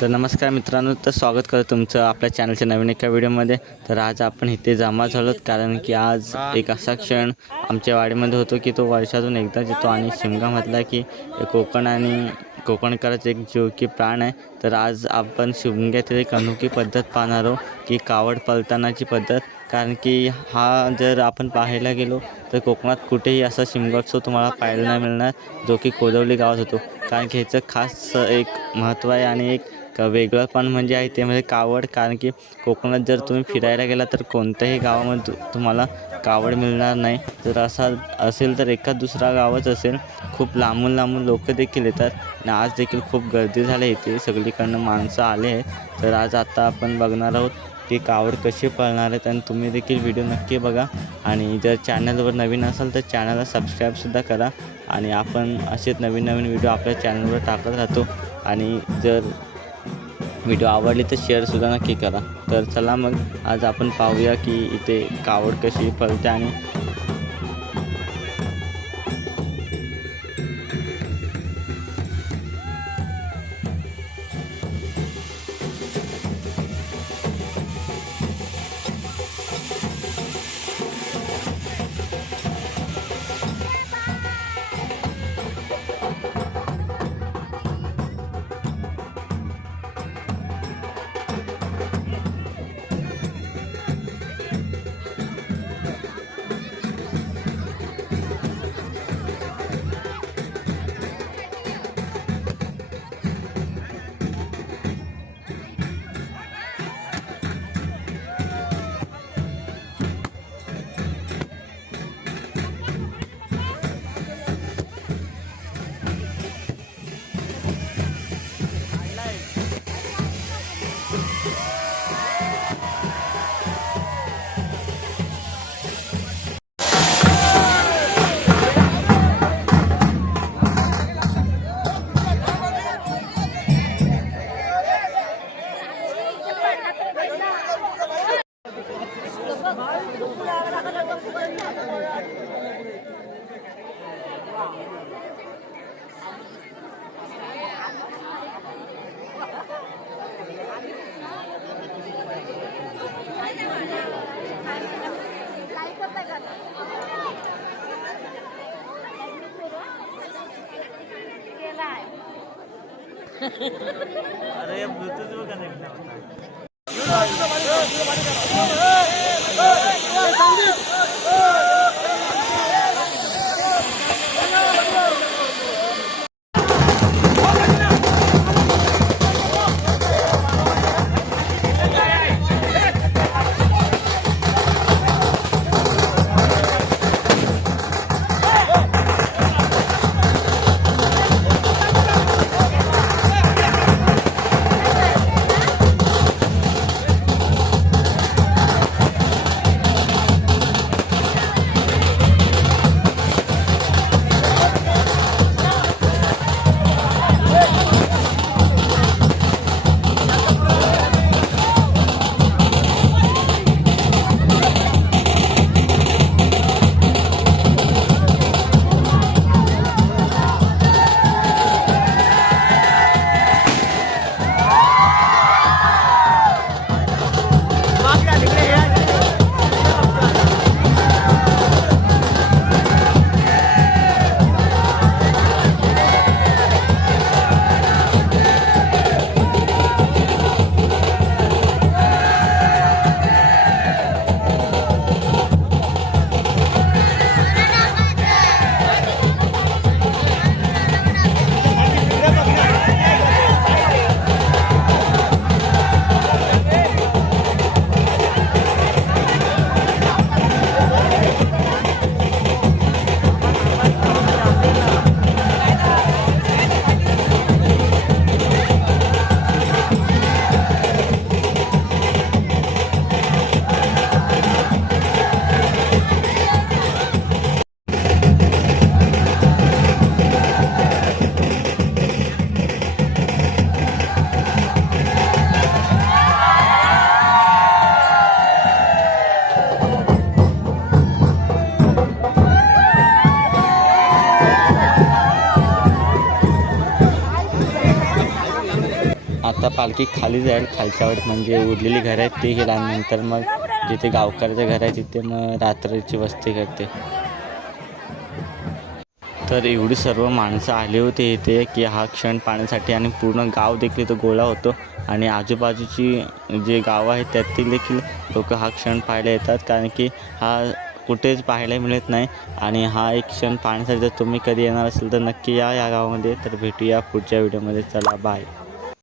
तर नमस्कार मित्रांनो, तर स्वागत करतो तुमचं आपल्या चॅनलच्या नवीन एका व्हिडिओमध्ये. तर आज आपण इथे जमा झालोत कारण की आज एक असा क्षण आमच्या वाडीमध्ये होतो की तो वर्षातून एकदाच येतो आणि शिमगा म्हटला की कोकण आणि कोकणकरच एक जीव की प्राण आहे. तर आज आपण शिमग्यातील एक अनोखी पद्धत पाहणार आहोत की कावड पळतानाची पद्धत. कारण की हा जर आपण पाहायला गेलो तर कोकणात कुठेही असा शिमगोत्सव तुम्हाला पाहायला नाही मिळणार जो की कोदवली गावात होतो. कारण की ह्याचं खास एक महत्त्व आहे आणि एक वेगळंपण म्हणजे आहे ते म्हणजे कावड. कारण की कोकणात जर तुम्ही फिरायला गेला तर कोणत्याही गावामध्ये तुम्हाला कावड मिळणार नाही. जर असा असेल तर एखाद दुसरा गावच असेल. खूप लांबून लांबून लोक देखील येतात आणि आज देखील खूप गर्दी झाली इथे, सगळीकडनं माणसं आले आहेत. तर आज आता आपण बघणार आहोत की कावड कशी पळणार आहेत आणि तुम्ही देखील व्हिडिओ नक्की बघा. आणि जर चॅनलवर नवीन असाल तर चॅनलला सबस्क्राईबसुद्धा करा. आणि आपण असेच नवीन नवीन व्हिडिओ आपल्या चॅनलवर टाकत राहतो. आणि जर व्हिडिओ आवडली तर शेअरसुद्धा नक्की करा. तर चला मग आज आपण पाहूया की इथे कावड कशी पळते. आणि अरे ब्लूटूथ वो कनेक्ट ना होता है. आता पालखी खाली जाईल, खालच्या वाटेत म्हणजे उरलेली घरं आहेत ते गेल्यानंतर मग जिथे गावकऱ्याचं घर आहे तिथे मग रात्रीची वस्ती करते. तर एवढी सर्व माणसं आली होती इथे की हा क्षण पाहण्यासाठी आणि पूर्ण गाव देखील इथं गोळा होतो आणि आजूबाजूची जे गावं आहेत त्यातील देखील लोक हा क्षण पाहायला येतात, कारण की हा कुठेच पाहायला मिळत नाही. आणि हा एक क्षण पाहण्यासाठी जर तुम्ही कधी येणार असेल तर नक्की या गावामध्ये. तर भेटूया पुढच्या व्हिडिओमध्ये. चला बाय.